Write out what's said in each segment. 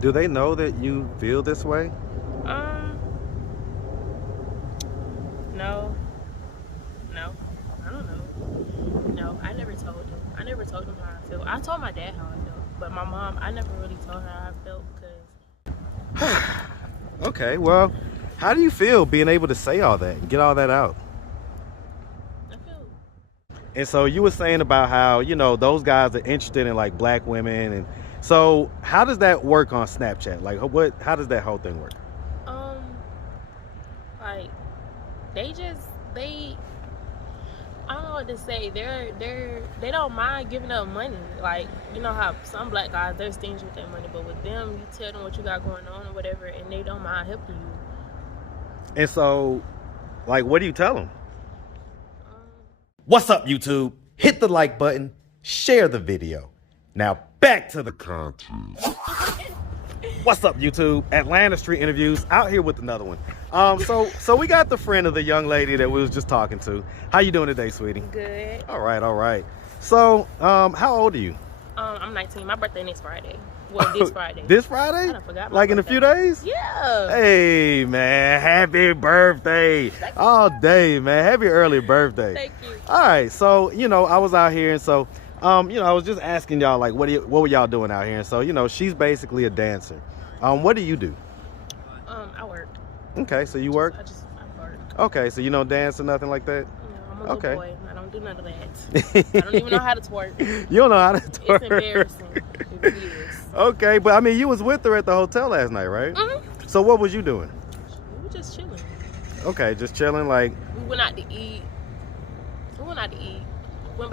Do they know that you feel this way? Um, no, no, I don't know. No, I never told them. I never told them how I felt. I told my dad how I felt, but my mom, I never really told her how I felt because Okay, well, how do you feel being able to say all that and get all that out? I feel. And so you were saying about how, those guys are interested in like black women. And so how does that work on Snapchat? Like how does that whole thing work? Um, like they I don't know what to say. They don't mind giving up money. Like, you know how some black guys, they're stingy with their money, but with them, you tell them what you got going on or whatever, and they don't mind helping you. And so, like, what do you tell them? Um, What's up, YouTube? Hit the like button, share the video. Now back to the content. What's up, YouTube? Atlanta Street Interviews out here with another one. So we got the friend of the young lady that we was just talking to. How you doing today, sweetie? Good. All right. So, how old are you? I'm 19. My birthday next Friday. Well, this Friday. This Friday? I done forgot my like birthday. In a few days? Yeah. Hey, man, happy birthday. All day, man. Happy early birthday. Thank you. All right, so, I was out here, and so, I was just asking y'all, like, what were y'all doing out here? And so, she's basically a dancer. What do you do? I work. Okay, so you work? I work. Okay, so you don't dance or nothing like that? No, I'm a Okay. good boy. I don't do none of that. I don't even know how to twerk. You don't know how to twerk? It's embarrassing. It really is. Okay, but I mean, you was with her at the hotel last night, right? Mm-hmm. So what was you doing? We were just chilling. Okay, just chilling, like... We went out to eat. Went back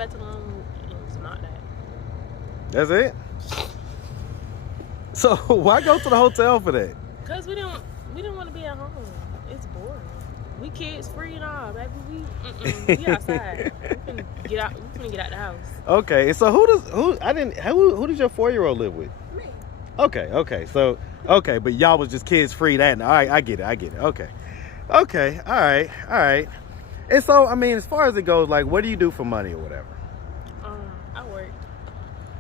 to the room. It was not that. That's it? So why go to the hotel for that? Cause we didn't want to be at home. It's boring. We kids free and all, baby. We outside. We finna get out. We finna get out the house. Okay, and so who does your 4-year-old live with? Me. Okay. So but y'all was just kids free that night. All right, I get it. Okay, all right. And so I mean, as far as it goes, like, what do you do for money or whatever? I work.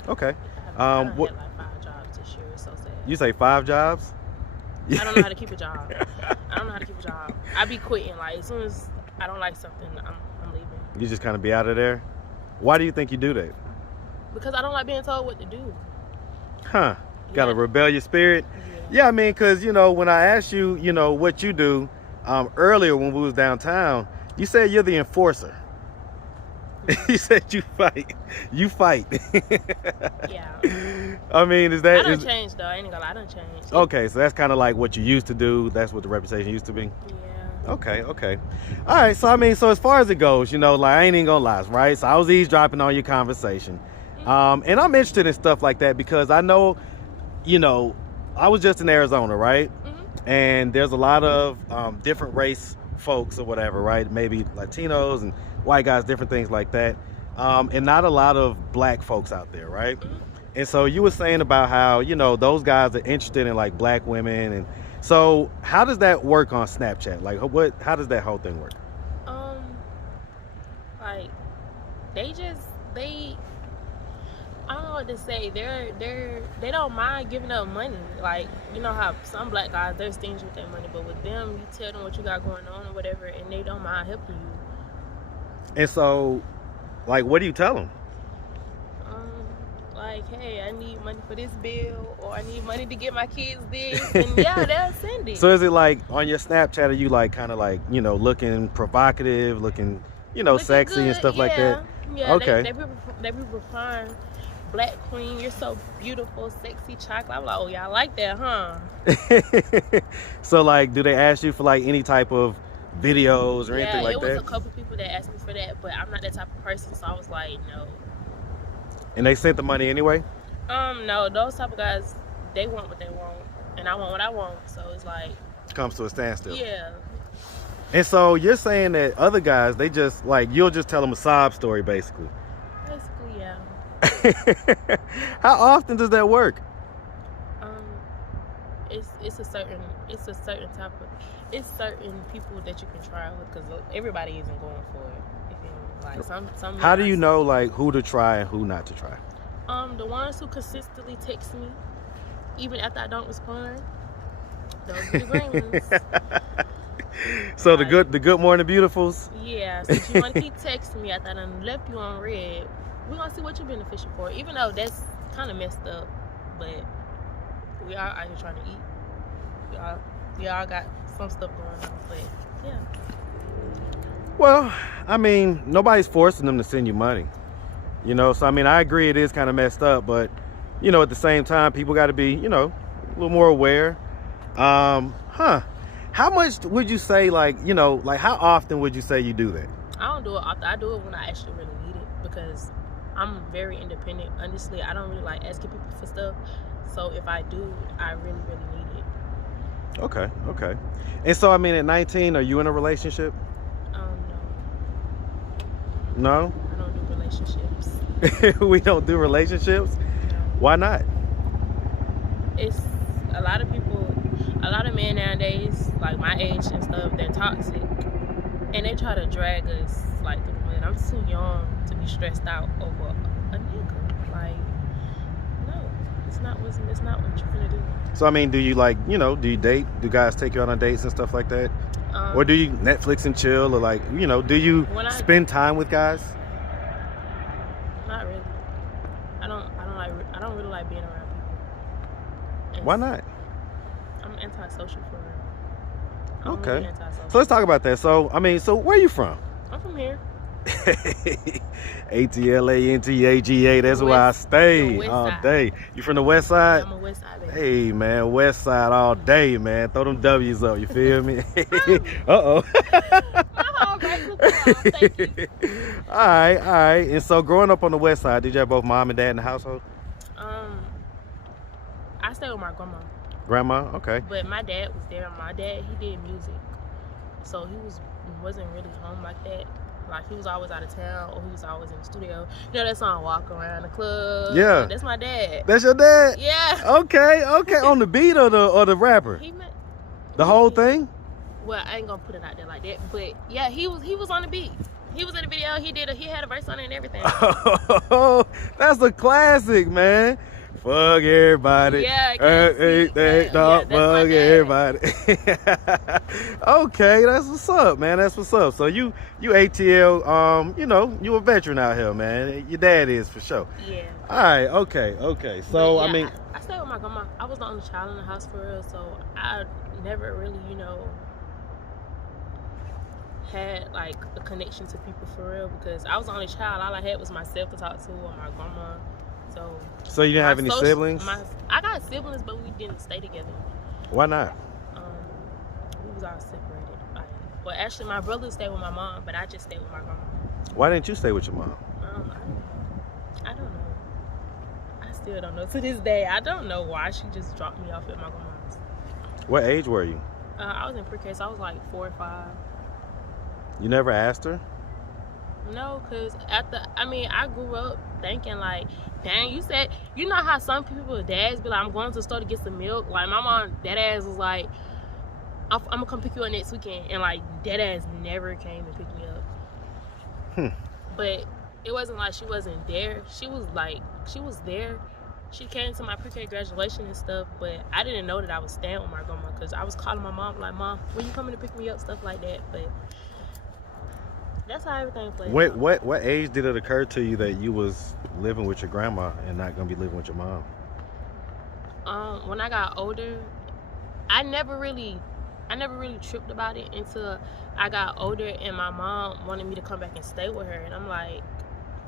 Okay. I done had like 5 jobs this year. It's so sad. You say 5 jobs? I don't know how to keep a job. I be quitting. Like, as soon as I don't like something, I'm leaving. You just kind of be out of there? Why do you think you do that? Because I don't like being told what to do. Huh. Got a rebellious spirit? Yeah. Yeah, I mean, because, when I asked you, what you do earlier when we was downtown, you said you're the enforcer. You said you fight. Yeah. I mean, is that... I done changed, though. I ain't gonna lie. I done changed. Okay, so that's kind of like what you used to do. That's what the reputation used to be. Yeah. Okay. All right, so I mean, so as far as it goes, like, I ain't even gonna lie, right? So I was eavesdropping on your conversation. And I'm interested in stuff like that because I know, I was just in Arizona, right? Mm-hmm. And there's a lot of different race folks or whatever, right? Maybe Latinos and white guys, different things like that. And not a lot of black folks out there, right? Mm-hmm. And so you were saying about how, those guys are interested in like black women. And so how does that work on Snapchat? Like, how does that whole thing work? Like, I don't know what to say. They don't mind giving up money. Like, you know how some black guys, they're stingy with their money, but with them, you tell them what you got going on or whatever, and they don't mind helping you. And so, like, what do you tell them? Like, hey, I need money for this bill, or I need money to get my kids this, and yeah, they'll send it. So is it like on your Snapchat, are you like kind of like, looking provocative, looking sexy good, and stuff like that? Yeah, okay. They be replying, Black Queen, you're so beautiful, sexy chocolate. I'm like, oh, y'all like that, huh? So, like, do they ask you for like any type of videos or anything like that? Yeah, it was a couple people that asked me for that, but I'm not that type of person, so I was like, no. And they sent the money anyway? No, those type of guys, they want what they want, and I want what I want, so it's like... Comes to a standstill. Yeah. And so you're saying that other guys, they just, like, you'll just tell them a sob story, basically. Basically, yeah. How often does that work? It's a certain type of... It's certain people that you can try with, because everybody isn't going for it. Like some How do you know like who to try and who not to try? The ones who consistently text me. even after I don't respond, those be the green ones. So the good morning beautifuls. Yeah, since you want to keep texting me after I done left you on red, we're gonna see what you're beneficial for. Even though that's kind of messed up, but we are out here trying to eat. We all got some stuff going on, but yeah. Well, I mean, nobody's forcing them to send you money. You know, so I mean, I agree it is kind of messed up, but you know, at the same time, people got to be, you know, a little more aware. How much would you say, like, you know, like how often would you say you do that? I don't do it often. I do it when I actually really need it because I'm very independent. Honestly, I don't really like asking people for stuff. So if I do, I really, really need it. Okay. And so, I mean, at 19, are you in a relationship? No. No? I don't do relationships. We don't do relationships? No. Why not? It's a lot of men nowadays, like my age and stuff, they're toxic. And they try to drag us, like, through the mud. I'm too young to be stressed out over a nigga. Like, no. It's not what you're gonna do. So, I mean, do you, like, you know, do you date? Do guys take you out on dates and stuff like that? Or do you Netflix and chill? Or, like, you know, do you spend time with guys? Not really. I don't really like being around people. Why not? I'm antisocial for real. Okay. Really antisocial. So let's talk about that. So, I mean, so where are you from? I'm from here. ATLANTAGA, that's where I stay all day. You from the west side? I'm a west side baby. Hey, man, west side all day, man. Throw them W's up, you feel me? Uh-oh. My whole thank you. All right. And so growing up on the west side, did you have both mom and dad in the household? I stayed with my grandma. Grandma? Okay. But my dad was there. My dad, he did music. So he wasn't really home like that. Like, he was always out of town or he was always in the studio. You know that song, Walk Around the Club? Yeah. That's my dad. That's your dad? Yeah. Okay. On the beat or the rapper? The whole thing? Well, I ain't gonna put it out there like that. But yeah, he was on the beat. He was in the video. He had a verse on it and everything. Oh, that's a classic, man. Fuck everybody. Yeah, fuck everybody. Okay, that's what's up, man. That's what's up. So you ATL, you know, you a veteran out here, man. Your dad is for sure. Yeah. All right, okay. So yeah, I mean, I stayed with my grandma. I was the only child in the house for real, so I never really, you know, had like a connection to people for real because I was the only child. All I had was myself to talk to or my grandma. So you didn't have any siblings? I got siblings, but we didn't stay together. Why not? We was all separated. Well, actually, my brother stayed with my mom, but I just stayed with my grandma. Why didn't you stay with your mom? I don't know. I still don't know. To this day, I don't know why she just dropped me off at my grandma's. What age were you? I was in pre-K, so I was like 4 or 5. You never asked her? No, because I grew up thinking like, dang, you know how some people, dads be like, I'm going to the store to get some milk. Like, my mom, that ass was like, I'm going to come pick you up next weekend. And like, that ass never came and picked me up. But it wasn't like she wasn't there. She was there. She came to my pre-K graduation and stuff, but I didn't know that I was staying with my grandma because I was calling my mom like, Mom, when you coming to pick me up? Stuff like that. But that's how everything played out. What age did it occur to you that you was living with your grandma and not gonna be living with your mom? When I got older, I never really tripped about it until I got older and my mom wanted me to come back and stay with her, and I'm like,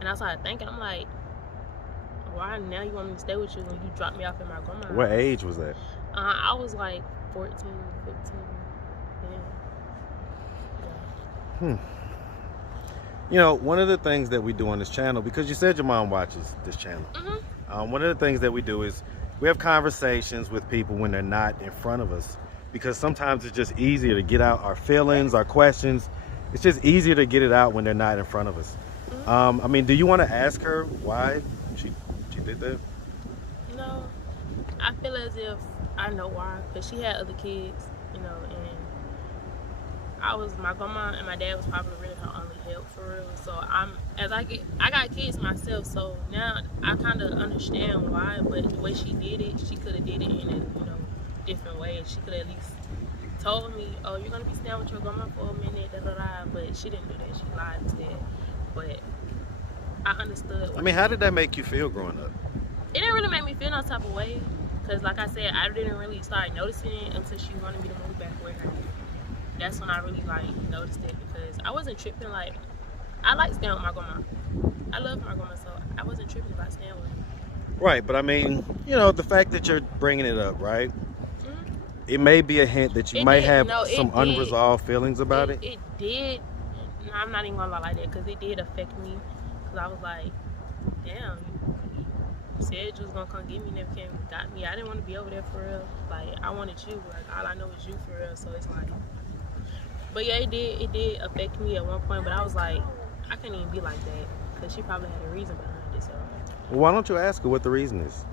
and I started thinking, I'm like, why now you want me to stay with you when you dropped me off at my grandma's? What age was that? I was like 14, 15. Yeah. You know, one of the things that we do on this channel, because you said your mom watches this channel, one of the things that we do is we have conversations with people when they're not in front of us, because sometimes it's just easier to get out our feelings, our questions. It's just easier to get it out when they're not in front of us. I mean, do you want to ask her why she did that? No, I feel as if I know why, because she had other kids, you know, and my grandma and my dad was probably really her only help for real. So I got kids myself, so now I kind of understand why. But the way she did it, she could have did it in a different way. She could have at least told me, oh, you're gonna be staying with your grandma for a minute, da da da. But she didn't do that. She lied instead. But I understood. I mean, how did that make you feel growing up? It didn't really make me feel no type of way, cause like I said, I didn't really start noticing it until she wanted me to move back with her. That's when I really noticed it, because I wasn't tripping. Like, I like staying with my grandma. I love my grandma, so I wasn't tripping about staying with her. Right, but I mean, the fact that you're bringing it up, right? Mm-hmm. It may be a hint that you might have some unresolved feelings about it. It did. No, I'm not even gonna lie like that, because it did affect me. Because I was like, damn, you said you was gonna come get me, never came and got me. I didn't want to be over there for real. Like, I wanted you. Like, all I know is you for real. So it's like, but yeah, it did affect me at one point. But I was like, I couldn't even be like that, because she probably had a reason behind it. So, well, why don't you ask her what the reason is?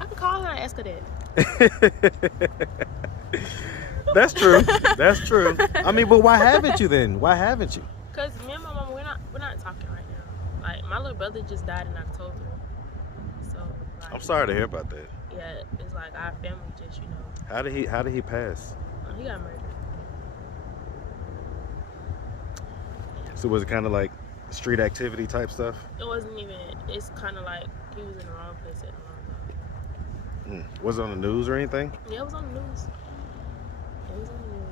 I could call her and ask her that. That's true. That's true. I mean, but why haven't you then? Why haven't you? Because me and my mom, we're not talking right now. Like, my little brother just died in October. So, like, I'm sorry to hear about that. Yeah, it's like our family just, How did he pass? He got murdered. Yeah. So was it kind of like street activity type stuff? It wasn't even. It's kind of like he was in the wrong place at the wrong time. Was it on the news or anything? Yeah, it was on the news. It was on the news.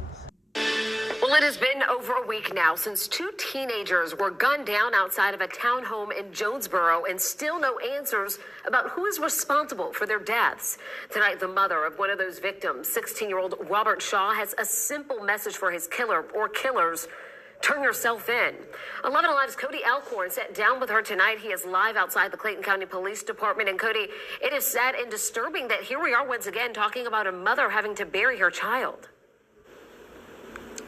Well, it has been over a week now since two teenagers were gunned down outside of a townhome in Jonesboro, and still no answers about who is responsible for their deaths. Tonight, the mother of one of those victims, 16-year-old Robert Shaw, has a simple message for his killer or killers. Turn yourself in. 11 Alive's Cody Alcorn sat down with her tonight. He is live outside the Clayton County Police Department. And Cody, it is sad and disturbing that here we are once again talking about a mother having to bury her child.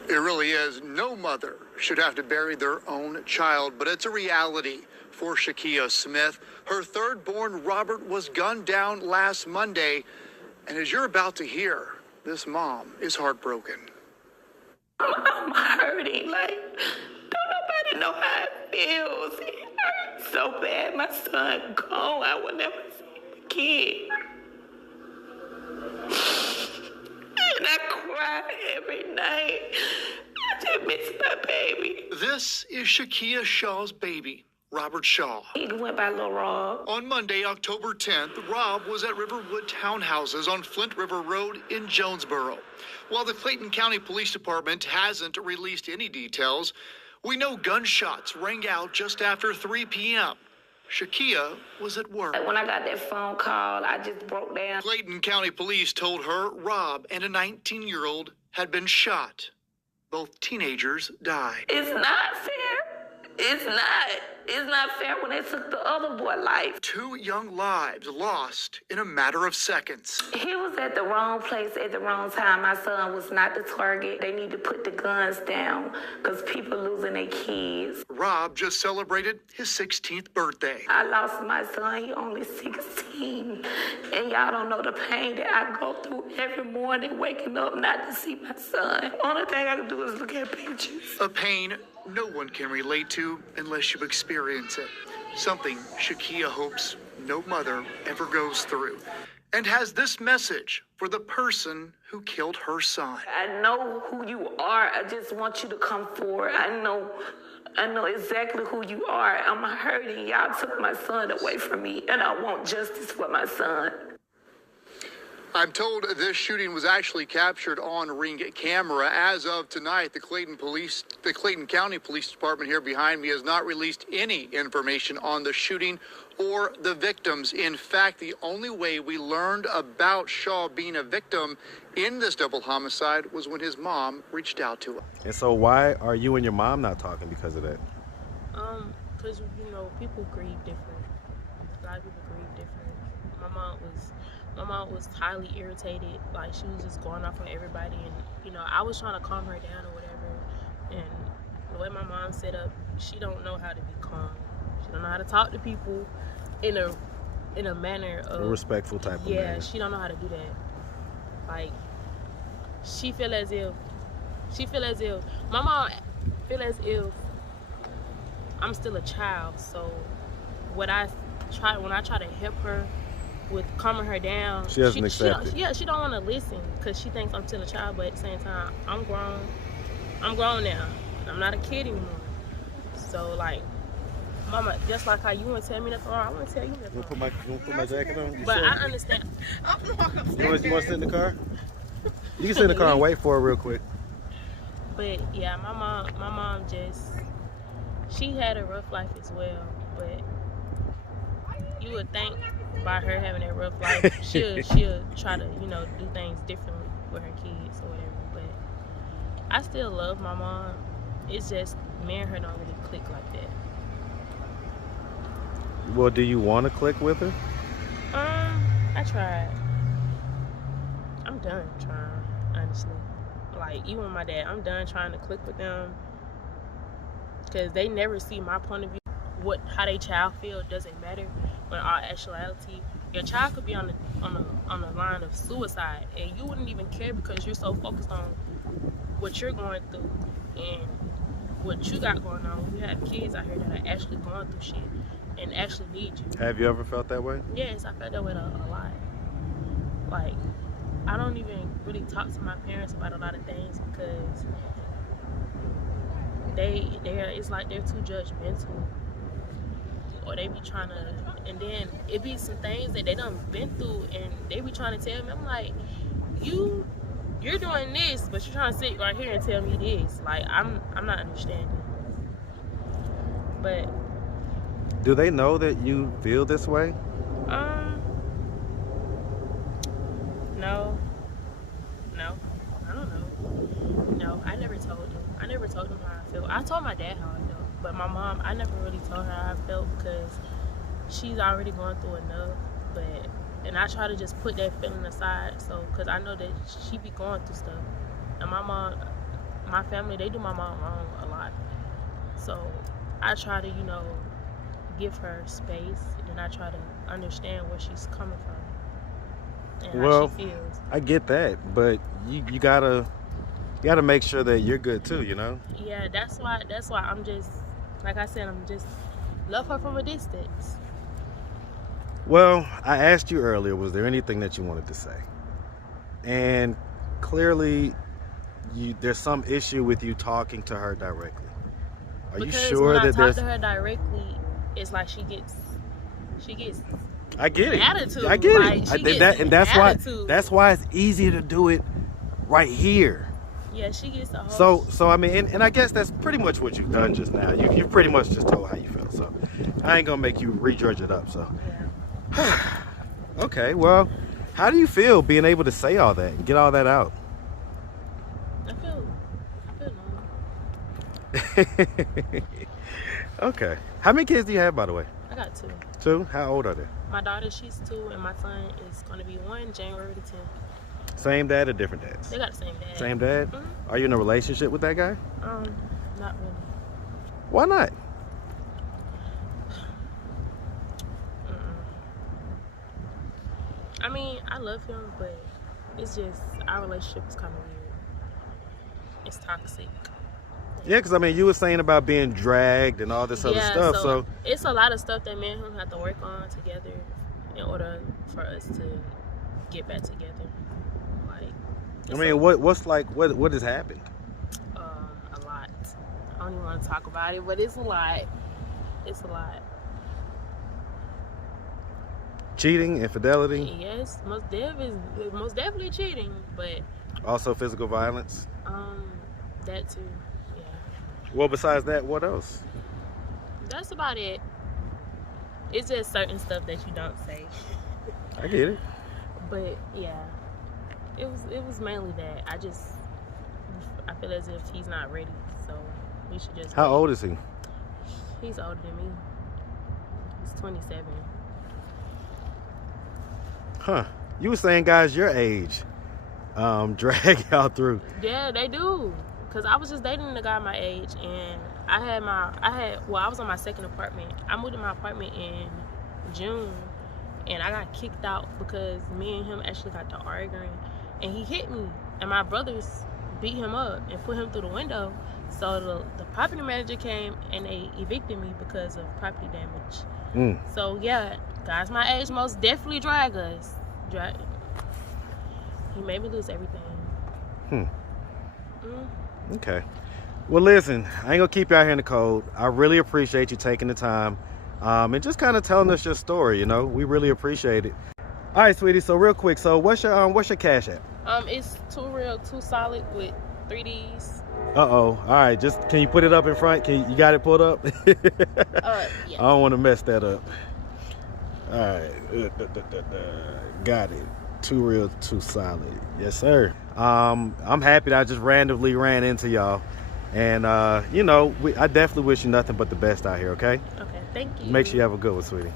It really is. No mother should have to bury their own child, but it's a reality for Shakia Smith. Her third-born Robert was gunned down last Monday, and as you're about to hear, this mom is heartbroken. I'm hurting. Like, don't nobody know how it feels. It hurts so bad. My son gone. I will never see him again. And I cry every night. I just miss my baby. This is Shakia Shaw's baby, Robert Shaw. He went by Lil Rob. On Monday, October 10th, Rob was at Riverwood Townhouses on Flint River Road in Jonesboro. While the Clayton County Police Department hasn't released any details, we know gunshots rang out just after 3 p.m. Shakia was at work. When I got that phone call, I just broke down. Clayton County Police told her Rob and a 19-year-old had been shot. Both teenagers died. It's not fair. It's not. It's not fair when they took the other boy life. 2 young lives lost in a matter of seconds. He was at the wrong place at the wrong time. My son was not the target. They need to put the guns down because people losing their kids. Rob just celebrated his 16th birthday. I lost my son. He only 16. And y'all don't know the pain that I go through every morning waking up not to see my son. Only thing I can do is look at pictures. A pain no one can relate to unless you experience it. Something Shakia hopes no mother ever goes through. And has this message for the person who killed her son. I know who you are. I just want you to come forward. I know exactly who you are. I'm hurting. Y'all took my son away from me, and I want justice for my son. I'm told this shooting was actually captured on Ring camera. As of tonight, the Clayton County Police Department here behind me has not released any information on the shooting or the victims. In fact, the only way we learned about Shaw being a victim in this double homicide was when his mom reached out to him. And so why are you and your mom not talking because of that? Because, people grieve different. A lot of people grieve different. My mom was highly irritated. Like, she was just going off on everybody. And, I was trying to calm her down or whatever. And the way my mom's set up, she don't know how to be calm. She don't know how to talk to people in a manner of... A respectful type of manner. Yeah, she don't know how to do that. Like, she feel as if my mom feel as if I'm still a child. So when I try to help her with calming her down, she doesn't accept it. She don't want to listen because she thinks I'm still a child. But at the same time, I'm grown now. I'm not a kid anymore. So like, mama, just like how you want to tell me nothing wrong, I want to tell you nothing wrong. You want to put my jacket on? But I understand. You want to sit in the car? You can sit in the car and wait for it real quick. But yeah, my mom just, she had a rough life as well. But you would think by her having that rough life, she'll try to, do things differently with her kids or whatever. But I still love my mom. It's just me and her don't really click like that. Well, do you want to click with her? I tried. I'm done trying, honestly. Like, even with my dad, I'm done trying to click with them because they never see my point of view. How their child feel doesn't matter. When all actuality, your child could be on the line of suicide, and you wouldn't even care because you're so focused on what you're going through and what you got going on. You have kids out here that are actually going through shit and actually need you. Have you ever felt that way? Yes, I felt that way a lot. Like, I don't even really talk to my parents about a lot of things because it's like they're too judgmental, or they be trying to, and then it be some things that they done been through and they be trying to tell me. I'm like, you're doing this, but you're trying to sit right here and tell me this. Like, I'm not understanding. But do they know that you feel this way? No, I don't know. No, I never told them. I never told them how I felt. I told my dad how I felt, but my mom, I never really told her how I felt because she's already going through enough. And I try to just put that feeling aside, so because I know that she be going through stuff. And my mom, my family, they do my mom wrong a lot. So I try to, give her space, and I try to understand where she's coming from and how she feels. I get that, but you gotta make sure that you're good too, Yeah, that's why I'm just, like I said, I'm just love her from a distance. Well, I asked you earlier, was there anything that you wanted to say? And clearly, there's some issue with you talking to her directly. Are you sure that when I talk to her directly, it's like she gets I get it. Attitude. I get like, it. I did that, and that's why it's easier to do it right here. Yeah, she gets a whole. So I mean, and I guess that's pretty much what you've done just now. You pretty much just told how you felt. So I ain't gonna make you re-judge it up. So yeah. Okay, well, how do you feel being able to say all that and get all that out? I feel normal. Okay. How many kids do you have, by the way? I got 2. 2? How old are they? My daughter, she's 2, and my son is going to be 1 January the 10th. Same dad or different dads? They got the same dad. Same dad? Mm-hmm. Are you in a relationship with that guy? Not really. Why not? I mean, I love him, but it's just, our relationship is kind of weird. It's toxic. Yeah, because I mean, you were saying about being dragged and all this other stuff. So it's a lot of stuff that me and him have to work on together in order for us to get back together. Like, I mean, what has happened? A lot. I don't even want to talk about it, but it's a lot. It's a lot. Cheating, infidelity. Yes, most definitely cheating, but also physical violence. That too. Yeah. Well, besides that, what else? That's about it. It's just certain stuff that you don't say. I get it. But yeah, it was mainly that. I feel as if he's not ready, so we should just. How old is he? He's older than me. He's 27. Huh. You were saying guys your age drag y'all through. Yeah, they do. Cause I was just dating a guy my age, and I was on my second apartment. I moved to my apartment in June, and I got kicked out because me and him actually got to arguing, and he hit me. and my brothers beat him up and put him through the window. So the property manager came and they evicted me because of property damage. So yeah, guys my age most definitely drag us. He made me lose everything. Okay. Well, listen, I ain't gonna keep you out here in the cold. I really appreciate you taking the time and just kind of telling us your story. You know, we really appreciate it. All right, sweetie. So real quick, so what's your cash app? It's 2 real, 2 solid with 3 Ds. All right, just can you put it up in front? You got it pulled up? Yeah. I don't want to mess that up. All right, got it. 2 real, 2 solid. Yes, sir. I'm happy that I just randomly ran into y'all, and you know, I definitely wish you nothing but the best out here. Okay. Okay. Thank you. Make sure you have a good one, sweetie.